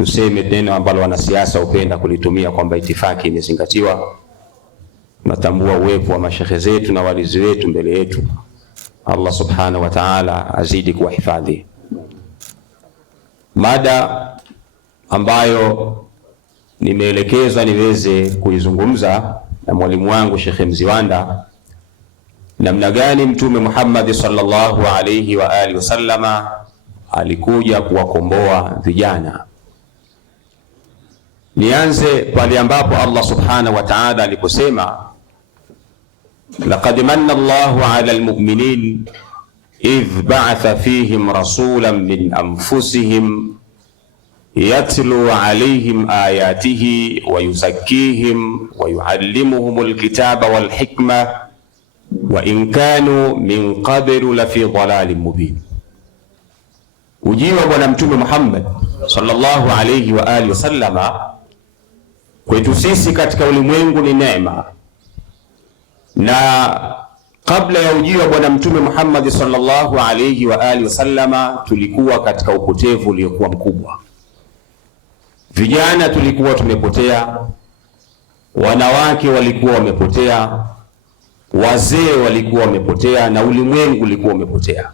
tuseme neno ambalo wanasiasa hupenda kulitumia kwamba itifaki imezingatiwa. Tunatambua uwepo wa mashehe zetu na walizi wetu mbele yetu. Allah subhanahu wa ta'ala azidi kuwahifadhi. Mada ambayo nimeelekezwa niweze kuizungumza na mwalimu wangu Sheikh Mziwanda, namna gani Mtume Muhammad sallallahu alayhi wa alihi wasallama alikuja kuwakomboa vijana. Nianze pale ambapo Allah subhanahu wa ta'ala aliposema, laqad manna Allahu 'ala al-mu'minin idh ba'atha fihim rasulan min anfusihim yatlu 'alayhim ayatihi wa yuzakkihim wa yu'allimuhumul kitaba wal hikma wa in kanu min qablu la fi dhalalin mubin. Ujio wa Bwana Mtume Muhammad sallallahu alayhi wa alihi wasallama kwetu sisi katika ulimwengu ni neema, na kabla ya ujio wa Bwana Mtume Muhammad sallallahu alayhi wa alihi wasallama tulikuwa katika upotevu uliokuwa mkubwa. Vijana tulikuwa tumepotea, wanawake walikuwa wamepotea, wazee walikuwa wamepotea, na ulimwengu ulikuwa umepotea.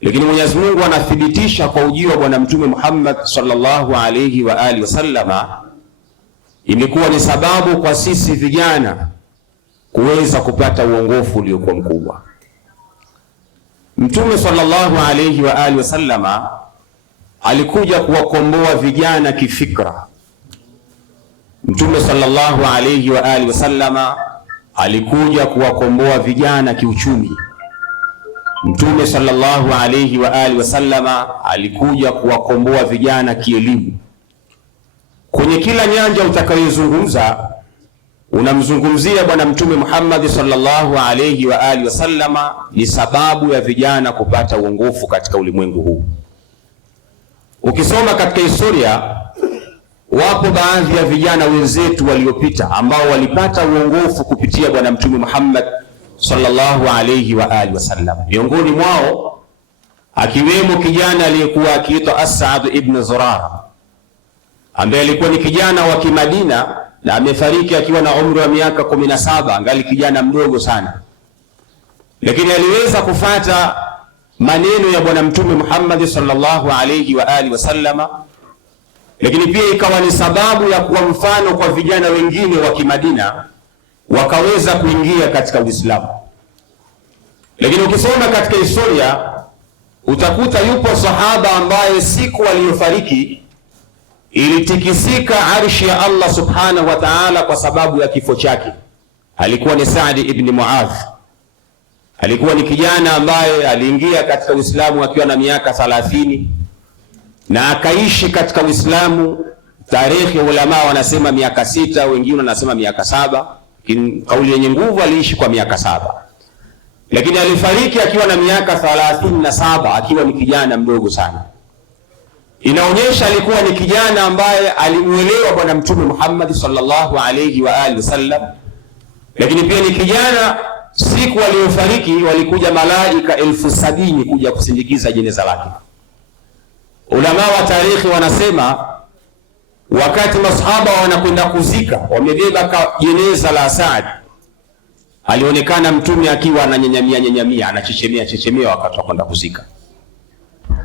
Lakini Mwenyezi Mungu anathibitisha kwa ujio wa Bwana Mtume Muhammad sallallahu alayhi wa alihi wasallama imekuwa ni sababu kwa sisi vijana kuweza kupata uongofu uliokuwa mkubwa. Mtume sallallahu alayhi wa alihi wasallama alikuja kuwakomboa vijana kifikra. Mtume sallallahu alayhi wa alihi wasallama alikuja kuwakomboa vijana kiuchumi. Mtume sallallahu alayhi wa alihi wasallama alikuja kuwakomboa vijana kielimu. Kwenye kila nyanja utakayozungumza unamzungumzia Bwana Mtume Muhammad sallallahu alayhi wa alihi wasallama, ni sababu ya vijana kupata uongofu katika ulimwengu huu. Ukisoma katika historia, wapo baadhi ya vijana wenzetu waliopita ambao walipata uongofu kupitia Bwana Mtume Muhammad sallallahu alayhi wa alihi wasallam. Miongoni mwao akiwemo kijana aliyekuwa akiitwa As'ad ibn Zurara, ambaye alikuwa ni kijana wa Kimadina na amefariki akiwa na umri wa miaka 17, angali kijana mdogo sana, lakini aliweza kufata maneno ya Bwana Mtume Muhammad sallallahu alayhi wa alihi wasallama, lakini pia ikawa ni sababu ya kuwa mfano kwa vijana wengine wa Kimadina wakaweza kuingia katika Uislamu. Lakini ukisoma katika historia utakuta yupo sahaba ambaye siku aliyofariki ilitikisika arshi ya Allah subhanahu wa ta'ala kwa sababu ya kifo chake. Alikuwa ni Saad ibn Muadh. Alikuwa ni kijana ambaye aliingia katika Uislamu akiwa na miaka 30 na akaishi katika Uislamu, tarehe ulama wanasema miaka 6, wengine wanasema miaka 7, lakini kauli yenye nguvu aliishi kwa miaka 7. Lakini alifariki akiwa na miaka 37, akiwa ni kijana mdogo sana. Inaonyesha alikuwa ni kijana ambaye alimuelewa Bwana Mtume Muhammad sallallahu alayhi wa alihi wasallam. Lakini pia ni kijana, siku aliyofariki walikuja malaika 70,000 kuja kusindikiza jeneza lake. Ulama wa tarikhi wanasema wakati masahaba wanakwenda kuzika, wamebeba jeneza la Saad, alionekana Mtume akiwa ananyanyamia anachechemea wakati wa kwenda kuzika.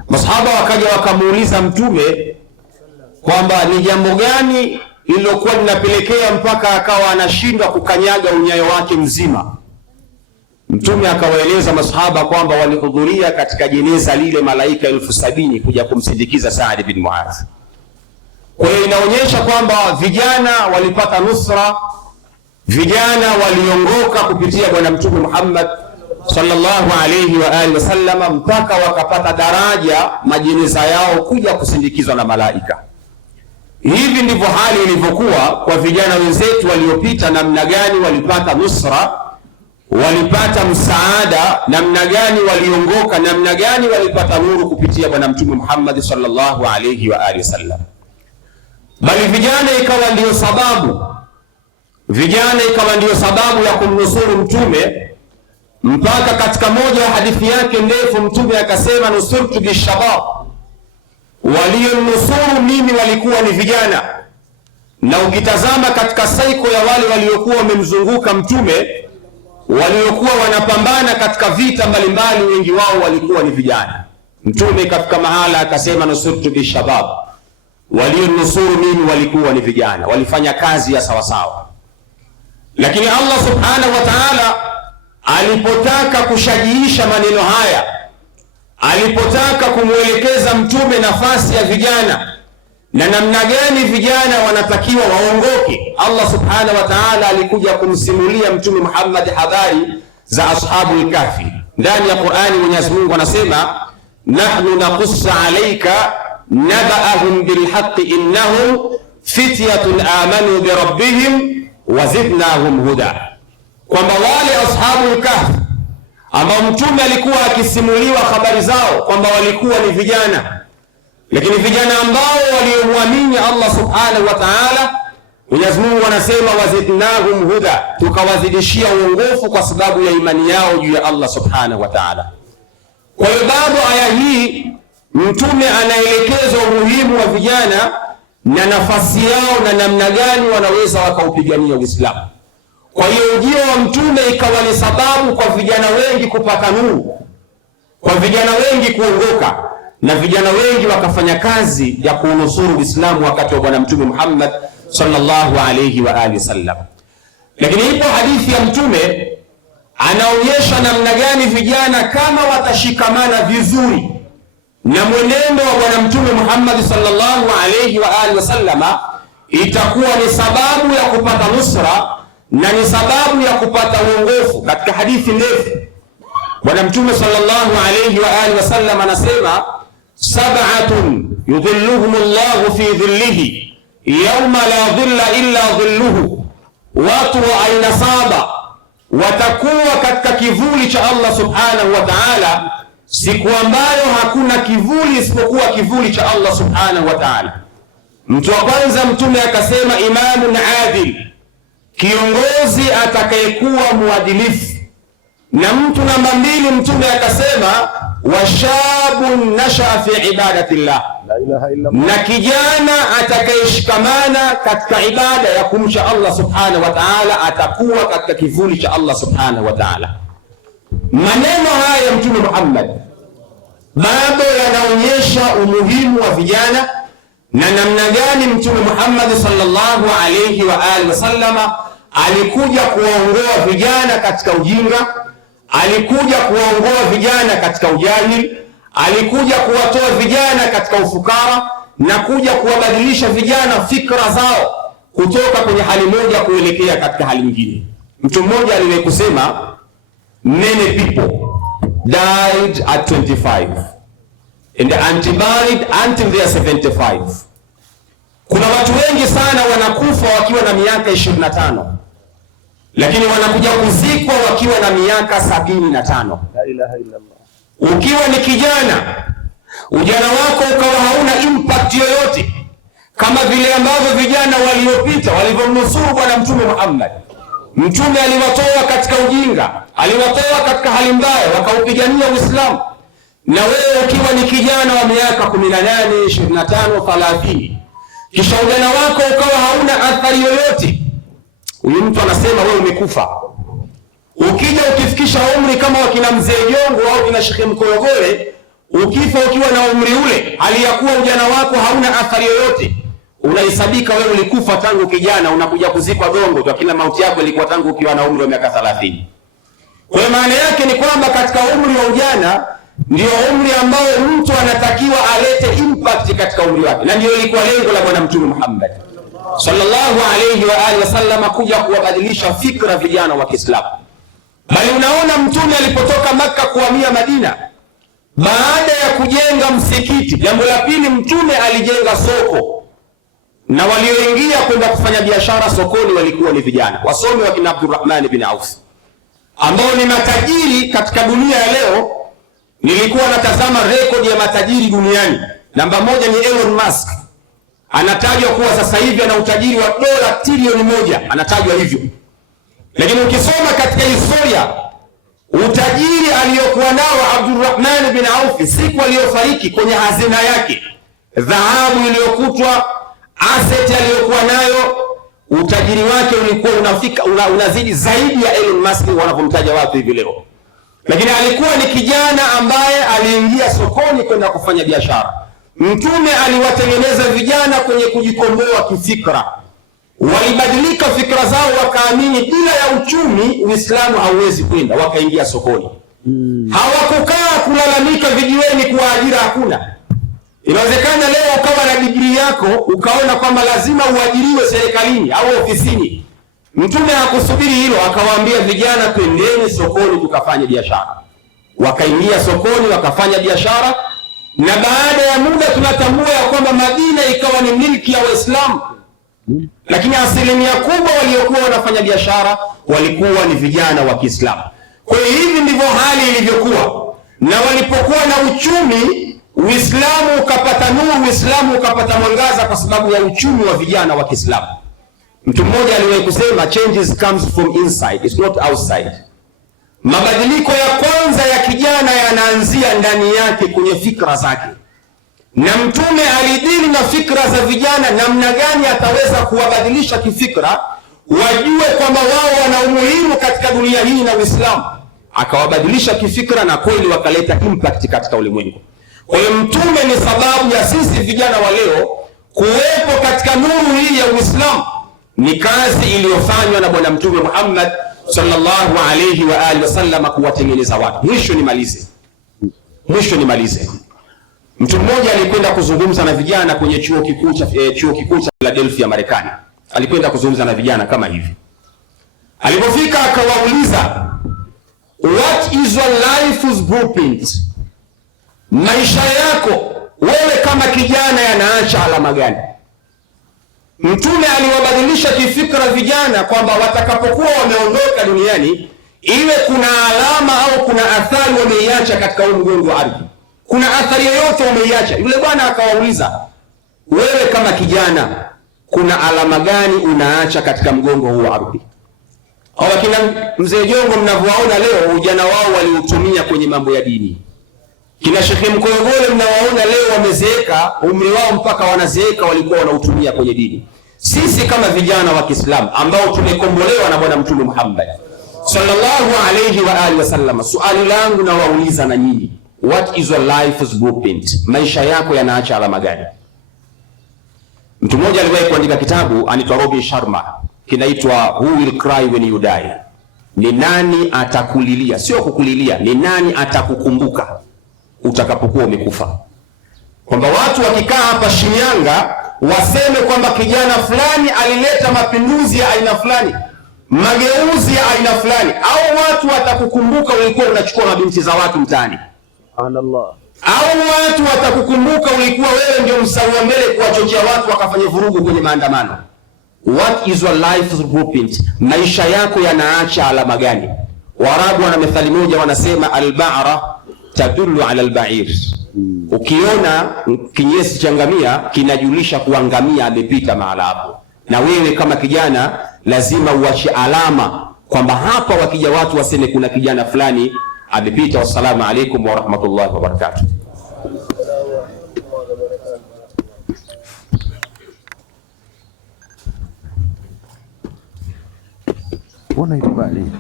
Masahaba wakaja wakamuuliza Mtume kwamba ni jambo gani lililokuwa linapelekea mpaka akawa anashindwa kukanyaga unyayo wake mzima. Mtume akawaeleza masahaba kwamba walihudhuria katika jeneza lile malaika 70,000 kuja kumsindikiza Saad bin Muadh. Kwa hiyo inaonyesha kwamba vijana walipata nusra, vijana waliongoka kupitia Bwana Mtume Muhammad sallallahu alayhi wa alihi wasallama, mpaka wakapata daraja majeneza yao kuja kusindikizwa na malaika. Hivi ndivyo hali ilivyokuwa kwa vijana wenzetu waliopita, namna gani walipata nusra, walipata msaada, namna gani waliongoka, namna gani walipata nuru kupitia Bwana Mtume Muhammad sallallahu alayhi wa alihi wasallam. Bali vijana ikawa ndio sababu ya kumnusuru Mtume, mpaka katika moja ya hadithi yake ndefu Mtume akasema, nusurtu bishabab, walionusuru mimi walikuwa ni vijana, na ukitazama katika saiko ya wale waliokuwa wamemzunguka mtume, waliokuwa wanapambana katika vita mbalimbali, wengi wao walikuwa ni vijana. Mtume katika mahala akasema nusurtu bishabab, walionusuru mimi walikuwa ni vijana, walifanya kazi ya sawasawa. Lakini Allah subhanahu wa ta'ala alipotaka kushajiisha maneno haya, alipotaka kumwelekeza mtume nafasi ya vijana na namna gani vijana wanatakiwa waongoke, Allah subhanahu wa ta'ala alikuja kumsimulia mtume Muhammad habari za ashabul kahfi. Ndani ya Qur'ani Mwenyezi Mungu anasema nahnu naqussu alayka naba'ahum bilhaqqi innahum fityatun amanu birabbihim wazidnahum huda, kwamba wale ashabul kahfi ambao mtume alikuwa akisimuliwa habari zao kwamba walikuwa ni vijana, lakini vijana ambao waliomwamini Allah subhanahu wa ta'ala, Mwenyezi Mungu anasema wazidnahum huda, tukawazidishia uongofu kwa sababu ya imani yao juu ya Allah subhanahu wa ta'ala. Kwa hiyo bado aya hii mtume anaelekeza umuhimu wa vijana na nafasi yao na namna gani wanaweza wakaupigania Uislamu. Kwa hiyo ujio wa mtume ikawa ni sababu kwa vijana wengi kupata nuru, kwa vijana wengi kuongoka, na vijana wengi wakafanya kazi ya kuunusuru Uislamu wakati wa bwana mtume Muhammad sallallahu alayhi wa alihi wasallam. Lakini ipo hadithi ya mtume anaonyesha namna gani vijana kama watashikamana vizuri na mwenendo wa bwana mtume Muhammad sallallahu alayhi wa alihi wasallama, itakuwa ni sababu ya kupata nusra na ni sababu ya kupata uongofu. Katika hadithi ndefu bwana mtume sallallahu alayhi wa alihi wasallam anasema sab'atun yudhilluhumullahu fi dhillihi yawma la dhilla illa dhilluhu, watu wa aina saba watakuwa katika kivuli cha Allah subhanahu wa ta'ala siku ambayo hakuna kivuli isipokuwa kivuli cha Allah subhanahu wa ta'ala. Mtu wa kwanza mtume akasema imamun adil, kiongozi atakayekuwa muadilifu. Na mtu namba mbili mtume akasema washabun nashaa fi ibadatillah, na kijana atakayeshikamana katika ibada ya kumcha Allah subhanahu wa ta'ala atakuwa katika kivuli cha Allah subhanahu wa ta'ala. Maneno haya ya mtume Muhammad bado yanaonyesha umuhimu wa vijana na namna gani mtume Muhammad sallallahu alayhi wa alihi wasallama alikuja kuwaongoa vijana katika ujinga, alikuja kuwaongoa vijana katika ujahili, alikuja kuwatoa vijana katika ufukara na kuja kuwabadilisha vijana fikra zao kutoka kwenye hali moja kuelekea katika hali nyingine. Mtu mmoja aliwahi kusema many people died at 25 and unburied until they are 75. Kuna watu wengi sana wanakufa wakiwa na miaka 25, lakini wanakuja kuzikwa wakiwa na miaka 75. La ilaha illa Allah. Ukiwa ni kijana, ujana wako ukawa hauna impact yoyote, kama vile ambavyo vijana waliopita walivyomnusuru bwana mtume Muhammad. Mtume aliwatoa katika ujinga, aliwatoa katika hali mbaya, wakaupigania Uislamu. Na wewe ukiwa ni kijana wa miaka 18, 25, 30, kisha ujana wako ukawa hauna athari yoyote, huyu mtu anasema wewe umekufa. Ukija ukifikisha umri kama wakina mzee Jongo au kina Sheikh Mkoyogole, ukifa ukiwa na umri ule hali ya kuwa ujana wako hauna athari yoyote, unahesabika wewe ulikufa tangu kijana, unakuja kuzikwa dongo tu, kila mauti yako ilikuwa tangu ukiwa na umri wa miaka 30. Kwa maana yake ni kwamba katika umri wa ujana ndio umri ambao mtu anatakiwa alete impact katika umri wake, na ndio ilikuwa lengo la bwana mtume Muhammad sallallahu alayhi wa alihi wasallam kuja kuwabadilisha fikra vijana wa Kiislamu. Bali unaona mtume alipotoka Makka kuhamia Madina, baada ya kujenga msikiti, jambo la pili mtume alijenga soko, na walioingia kwenda kufanya biashara sokoni walikuwa ni vijana. Wasomi wa kina Abdurrahman bin Auf ambao ni matajiri katika dunia ya leo. Nilikuwa natazama rekodi ya matajiri duniani, namba moja ni Elon Musk, anatajwa kuwa sasa hivi ana utajiri wa dola trilioni 1, anatajwa hivyo. Lakini ukisoma katika historia utajiri aliyokuwa nao Abdurrahman bin Auf siku aliyofariki, kwenye hazina yake dhahabu iliyokutwa, asset aliyokuwa nayo, utajiri wake ulikuwa unazidi zaidi ya Elon Musk wanavyomtaja watu hivi leo. Lakini alikuwa ni kijana ambaye aliingia sokoni kwenda kufanya biashara. Mtume aliwatengeneza vijana kwenye kujikomboa kifikra. Walibadilika fikra zao, wakaamini bila ya uchumi Uislamu hauwezi kwenda, wakaingia sokoni. Hawakukaa kulalamika vijiweni kwa ajira hakuna. Inawezekana leo ukawa na degree yako ukaona kwamba lazima uajiriwe serikalini au ofisini. Mtume hakusubiri hilo, akawaambia vijana, twendeni sokoni tukafanye biashara. Wakaingia sokoni wakafanya biashara, na baada ya muda tunatambua ya kwamba Madina ikawa ni milki ya Waislamu. Lakini asilimia kubwa waliokuwa wanafanya biashara walikuwa ni vijana wa Kiislamu. Kwa hiyo hivi ndivyo hali ilivyokuwa, na walipokuwa na uchumi, Uislamu ukapata nuru, Uislamu ukapata mwangaza kwa sababu ya uchumi wa vijana wa Kiislamu. Mtu mmoja aliwahi kusema, changes comes from inside, it's not outside. Mabadiliko ya kwanza ya kijana yanaanzia ndani yake, kwenye fikra zake. Na Mtume alidili na fikra za vijana, namna gani ataweza kuwabadilisha kifikra, wajue kwamba wao wana umuhimu katika dunia hii na Uislamu. Akawabadilisha kifikra, na kweli wakaleta impact katika ulimwengu. Kwa hiyo Mtume ni sababu ya sisi vijana wa leo kuwepo katika nuru hii ya Uislamu. Ni kazi iliyofanywa na Bwana Mtume Muhammad sallallahu alayhi wa alihi wasallam kuwatengeneza watu. Mwisho nimalize. Mtu mmoja alikwenda kuzungumza na vijana kwenye chuo kikuu cha Philadelphia, Marekani. Alikwenda kuzungumza na vijana kama hivi. Alipofika akawauliza, what is your life's blueprint? Maisha yako wewe kama kijana yanaacha alama gani? Mtume aliwabadilisha kifikra vijana kwamba watakapokuwa wameondoka duniani, iwe kuna alama au kuna athari wameiacha katika mgongo wa ardhi. Kuna athari yoyote wameiacha? Yule bwana akawauliza, wewe kama kijana kuna alama gani unaacha katika mgongo huu wa ardhi? Hawa kina mzee Jongo mnavyowaona leo, ujana wao waliutumia kwenye mambo ya dini. Kina Sheikh Mkoyogole mnawaona leo wamezeeka, umri wao mpaka wanazeeka walikuwa wanautumia kwenye dini. Sisi kama vijana wa Kiislamu ambao tumekombolewa na Bwana Mtume Muhammad sallallahu alayhi wa alihi wasallam, swali langu na wauliza na nyinyi, what is your life's blueprint? Maisha yako yanaacha alama gani? Mtu mmoja aliwahi kuandika kitabu, anaitwa Robin Sharma, kinaitwa Who Will Cry When You Die? Ni nani atakulilia, sio kukulilia, ni nani atakukumbuka utakapokuwa umekufa. Kwamba watu wakikaa hapa Shinyanga waseme kwamba kijana fulani alileta mapinduzi ya aina fulani, mageuzi ya aina fulani, au watu watakukumbuka ulikuwa unachukua mabinti za watu mtaani. Subhanallah. Au watu watakukumbuka ulikuwa wewe ndio mstari wa mbele kuwachochea watu wakafanya vurugu kwenye maandamano. What is your life's blueprint? Maisha yako yanaacha alama gani? Waarabu wana methali moja wanasema, al-ba'ra tadullu ala al-ba'ir. Ukiona kinyesi cha ngamia kinajulisha kuwa ngamia amepita mahala hapo. Na wewe kama kijana lazima uache alama kwamba hapa wakija watu waseme kuna kijana fulani amepita. Wassalamu alaykum wa rahmatullahi wa barakatuh. Mbona ikubali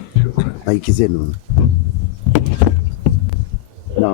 maiki zenu?